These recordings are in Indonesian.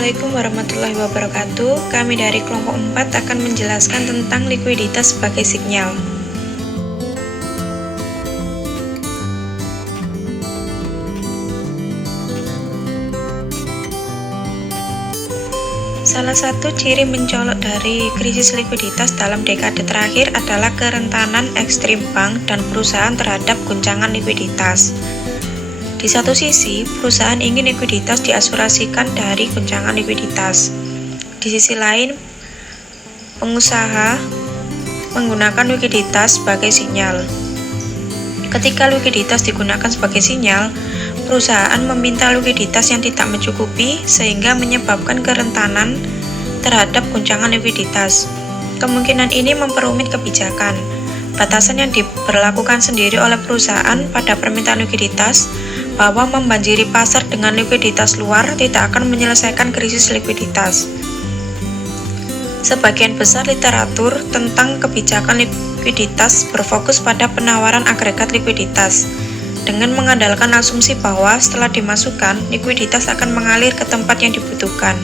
Assalamualaikum warahmatullahi wabarakatuh. Kami dari kelompok 4 akan menjelaskan tentang likuiditas sebagai sinyal. Salah satu ciri mencolok dari krisis likuiditas dalam dekade terakhir adalah kerentanan ekstrim bank dan perusahaan terhadap guncangan likuiditas. Di satu sisi, perusahaan ingin likuiditas diasurasikan dari guncangan likuiditas. Di sisi lain, pengusaha menggunakan likuiditas sebagai sinyal. Ketika likuiditas digunakan sebagai sinyal, perusahaan meminta likuiditas yang tidak mencukupi sehingga menyebabkan kerentanan terhadap guncangan likuiditas. Kemungkinan ini memperumit kebijakan. Batasan yang diberlakukan sendiri oleh perusahaan pada permintaan likuiditas bahwa membanjiri pasar dengan likuiditas luar tidak akan menyelesaikan krisis likuiditas. Sebagian besar literatur tentang kebijakan likuiditas berfokus pada penawaran agregat likuiditas, dengan mengandalkan asumsi bahwa setelah dimasukkan, likuiditas akan mengalir ke tempat yang dibutuhkan.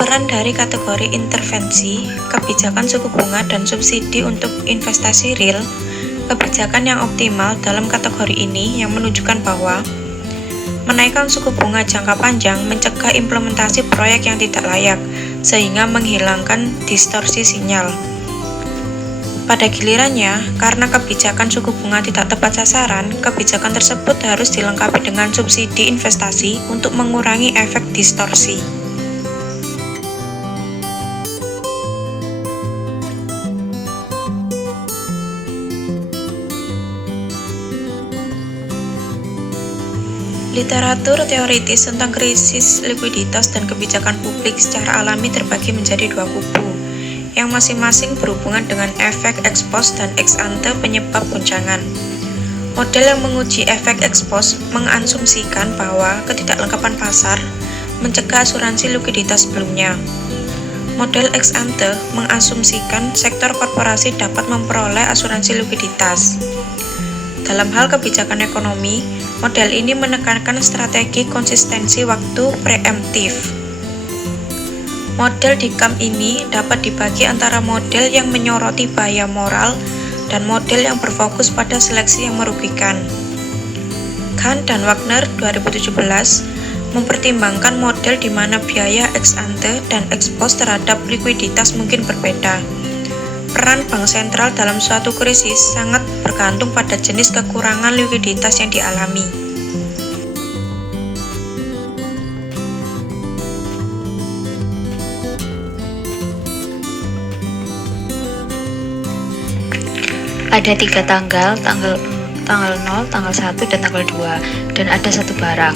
Peran dari kategori intervensi, kebijakan suku bunga dan subsidi untuk investasi real, kebijakan yang optimal dalam kategori ini yang menunjukkan bahwa menaikkan suku bunga jangka panjang mencegah implementasi proyek yang tidak layak, sehingga menghilangkan distorsi sinyal. Pada gilirannya, karena kebijakan suku bunga tidak tepat sasaran, kebijakan tersebut harus dilengkapi dengan subsidi investasi untuk mengurangi efek distorsi. Literatur teoritis tentang krisis likuiditas dan kebijakan publik secara alami terbagi menjadi dua kubu, yang masing-masing berhubungan dengan efek ex post dan ex ante penyebab guncangan. Model yang menguji efek ex post mengasumsikan bahwa ketidaklengkapan pasar mencegah asuransi likuiditas sebelumnya. Model ex ante mengasumsikan sektor korporasi dapat memperoleh asuransi likuiditas. Dalam hal kebijakan ekonomi, model ini menekankan strategi konsistensi waktu preemptif. Model DICAM ini dapat dibagi antara model yang menyoroti bahaya moral dan model yang berfokus pada seleksi yang merugikan. Kahn dan Wagner 2017 mempertimbangkan model di mana biaya ex ante dan ex post terhadap likuiditas mungkin berbeda. Peran bank sentral dalam suatu krisis sangat bergantung pada jenis kekurangan likuiditas yang dialami. Ada 3 tanggal 0, tanggal 1, dan tanggal 2, dan ada satu barang.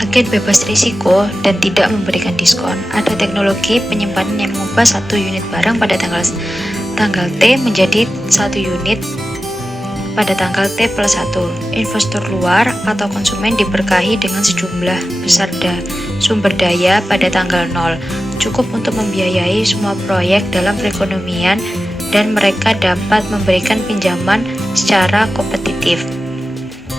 Agen bebas risiko dan tidak memberikan diskon. Ada teknologi penyimpanan yang mengubah 1 unit barang pada tanggal T menjadi 1 unit pada tanggal T plus 1. Investor luar atau konsumen diberkahi dengan sejumlah besar sumber daya pada tanggal 0, cukup untuk membiayai semua proyek dalam perekonomian, dan mereka dapat memberikan pinjaman secara kompetitif.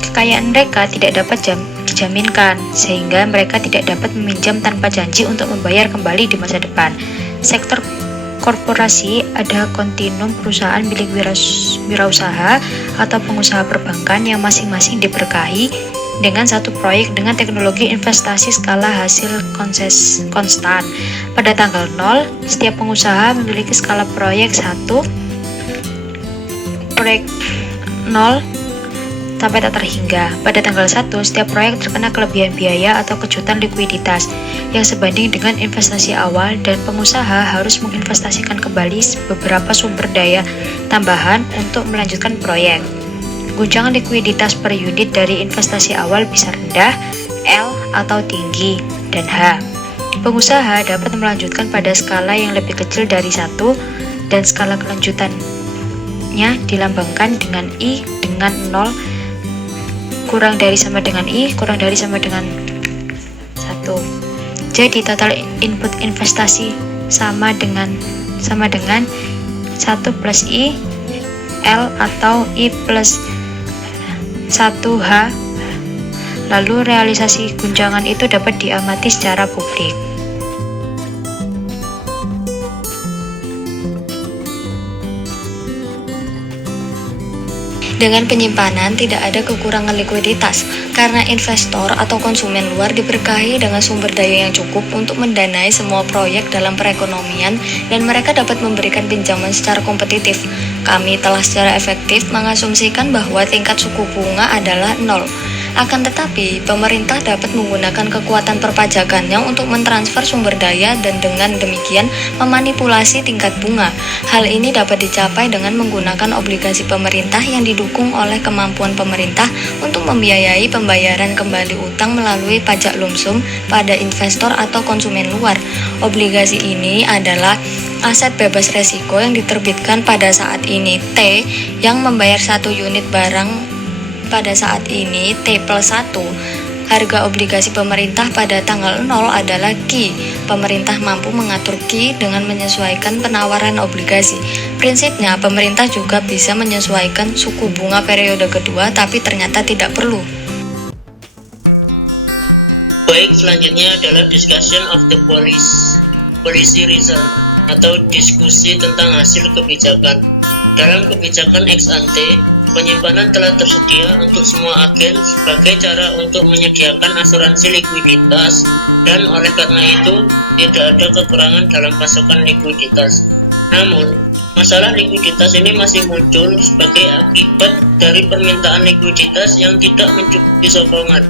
Kekayaan mereka tidak dapat dijaminkan, sehingga mereka tidak dapat meminjam tanpa janji untuk membayar kembali di masa depan. Sektor korporasi ada kontinum perusahaan milik wirausaha atau pengusaha perbankan yang masing-masing diberkahi dengan satu proyek dengan teknologi investasi skala hasil konstan. Pada tanggal 0, setiap pengusaha memiliki skala proyek 1, proyek 0 sampai tak terhingga. Pada tanggal 1, setiap proyek terkena kelebihan biaya atau kejutan likuiditas yang sebanding dengan investasi awal, dan pengusaha harus menginvestasikan kembali beberapa sumber daya tambahan untuk melanjutkan proyek. Guncangan likuiditas per unit dari investasi awal bisa rendah, L atau tinggi, dan H. Pengusaha dapat melanjutkan pada skala yang lebih kecil dari 1, dan skala kelanjutannya dilambangkan dengan I dengan 0 kurang dari sama dengan I kurang dari sama dengan 1. Jadi total input investasi sama dengan 1 plus I L atau I plus 1H. Lalu realisasi guncangan itu dapat diamati secara publik. Dengan penyimpanan tidak ada kekurangan likuiditas karena investor atau konsumen luar diberkahi dengan sumber daya yang cukup untuk mendanai semua proyek dalam perekonomian dan mereka dapat memberikan pinjaman secara kompetitif. Kami telah secara efektif mengasumsikan bahwa tingkat suku bunga adalah 0. Akan tetapi, pemerintah dapat menggunakan kekuatan perpajakannya untuk mentransfer sumber daya dan dengan demikian memanipulasi tingkat bunga. Hal ini dapat dicapai dengan menggunakan obligasi pemerintah yang didukung oleh kemampuan pemerintah untuk membiayai pembayaran kembali utang melalui pajak lumsum pada investor atau konsumen luar. Obligasi ini adalah aset bebas resiko yang diterbitkan pada saat ini T yang membayar 1 unit barang pada saat ini T+1. Harga obligasi pemerintah pada tanggal 0 adalah Q. Pemerintah mampu mengatur Q dengan menyesuaikan penawaran obligasi. Prinsipnya, pemerintah juga bisa menyesuaikan suku bunga periode kedua, tapi ternyata tidak perlu. Baik, selanjutnya adalah discussion of the policy result atau diskusi tentang hasil kebijakan. Dalam kebijakan ex ante, penyimpanan telah tersedia untuk semua agen sebagai cara untuk menyediakan asuransi likuiditas dan oleh karena itu tidak ada kekurangan dalam pasokan likuiditas. Namun, masalah likuiditas ini masih muncul sebagai akibat dari permintaan likuiditas yang tidak mencukupi sokongan.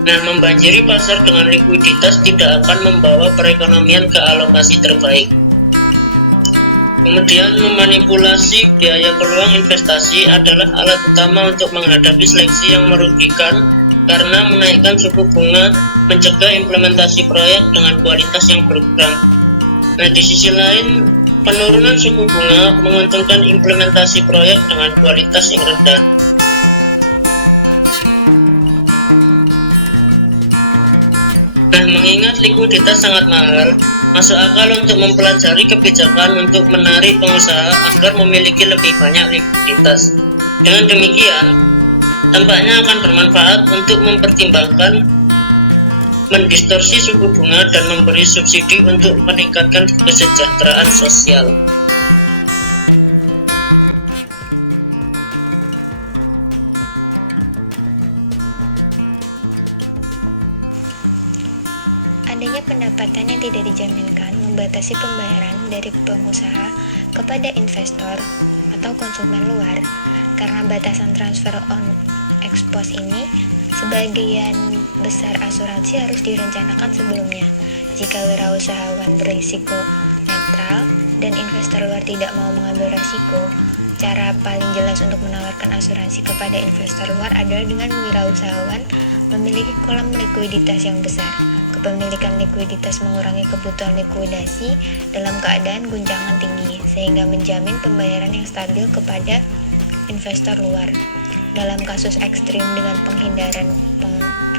Nah, membanjiri pasar dengan likuiditas tidak akan membawa perekonomian ke alokasi terbaik. Kemudian, memanipulasi biaya peluang investasi adalah alat utama untuk menghadapi seleksi yang merugikan karena menaikkan suku bunga mencegah implementasi proyek dengan kualitas yang berkurang. Nah, di sisi lain, penurunan suku bunga menguntungkan implementasi proyek dengan kualitas yang rendah. Nah, mengingat likuiditas sangat mahal, masuk akal untuk mempelajari kebijakan untuk menarik pengusaha agar memiliki lebih banyak likuiditas. Dengan demikian, tampaknya akan bermanfaat untuk mempertimbangkan mendistorsi suku bunga dan memberi subsidi untuk meningkatkan kesejahteraan sosial. Adanya pendapatan yang tidak dijaminkan membatasi pembayaran dari pengusaha kepada investor atau konsumen luar. Karena batasan transfer on expose ini, sebagian besar asuransi harus direncanakan sebelumnya. Jika wirausahawan berisiko netral dan investor luar tidak mau mengambil risiko, cara paling jelas untuk menawarkan asuransi kepada investor luar adalah dengan wirausahawan memiliki kolam likuiditas yang besar. Kepemilikan likuiditas mengurangi kebutuhan likuidasi dalam keadaan guncangan tinggi, sehingga menjamin pembayaran yang stabil kepada investor luar. Dalam kasus ekstrim dengan penghindaran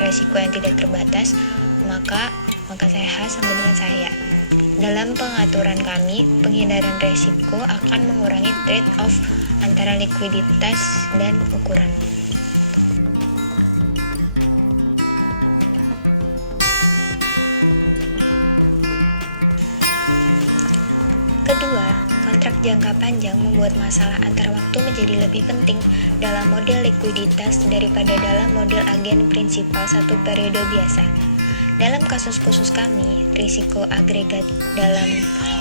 resiko yang tidak terbatas, maka saya sama dengan saya. Dalam pengaturan kami, penghindaran resiko akan mengurangi trade-off antara likuiditas dan ukuran. Kedua, kontrak jangka panjang membuat masalah antar waktu menjadi lebih penting dalam model likuiditas daripada dalam model agen prinsipal satu periode biasa. Dalam kasus khusus kami, risiko agregat dalam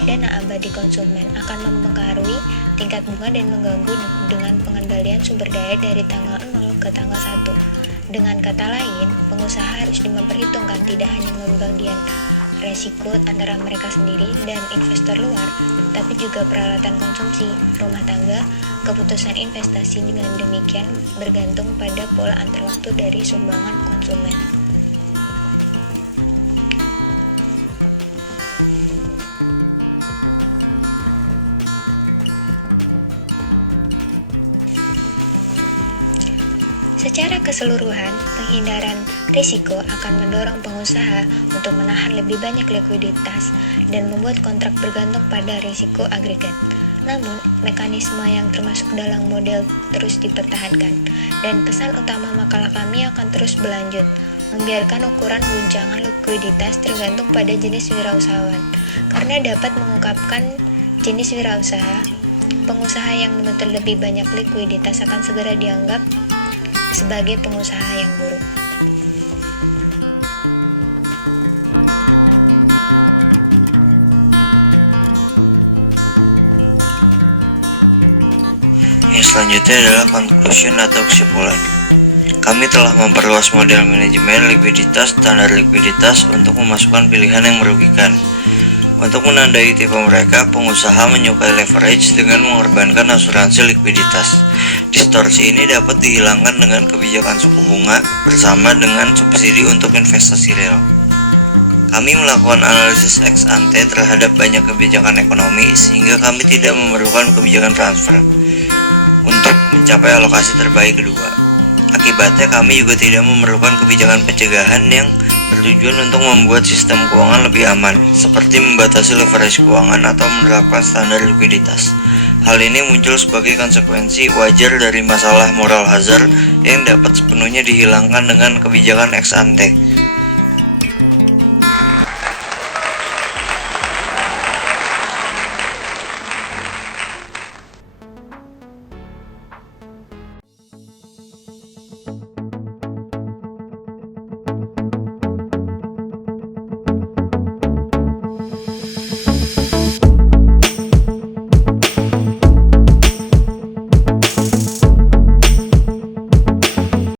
dana abadi konsumen akan mempengaruhi tingkat bunga dan mengganggu dengan pengendalian sumber daya dari tanggal 0 ke tanggal 1. Dengan kata lain, pengusaha harus memperhitungkan tidak hanya pembagian resiko antara mereka sendiri dan investor luar, tapi juga peralatan konsumsi, rumah tangga, keputusan investasi. Dengan demikian bergantung pada pola antar waktu dari sumbangan konsumen. Secara keseluruhan, penghindaran risiko akan mendorong pengusaha untuk menahan lebih banyak likuiditas dan membuat kontrak bergantung pada risiko agregat. Namun, mekanisme yang termasuk dalam model terus dipertahankan, dan pesan utama makalah kami akan terus berlanjut, membiarkan ukuran guncangan likuiditas tergantung pada jenis wirausahawan, karena dapat mengungkapkan jenis wirausaha. Pengusaha yang menuntut lebih banyak likuiditas akan segera dianggap sebagai pengusaha yang buruk. Yang selanjutnya adalah conclusion atau kesimpulan. Kami telah memperluas model manajemen likuiditas standar likuiditas untuk memasukkan pilihan yang merugikan. Untuk menandai tipe mereka, pengusaha menyukai leverage dengan mengorbankan asuransi likuiditas. Distorsi ini dapat dihilangkan dengan kebijakan suku bunga bersama dengan subsidi untuk investasi real. Kami melakukan analisis ex ante terhadap banyak kebijakan ekonomi sehingga kami tidak memerlukan kebijakan transfer untuk mencapai alokasi terbaik kedua. Akibatnya kami juga tidak memerlukan kebijakan pencegahan yang bertujuan untuk membuat sistem keuangan lebih aman, seperti membatasi leverage keuangan atau menerapkan standar likuiditas. Hal ini muncul sebagai konsekuensi wajar dari masalah moral hazard yang dapat sepenuhnya dihilangkan dengan kebijakan ex ante.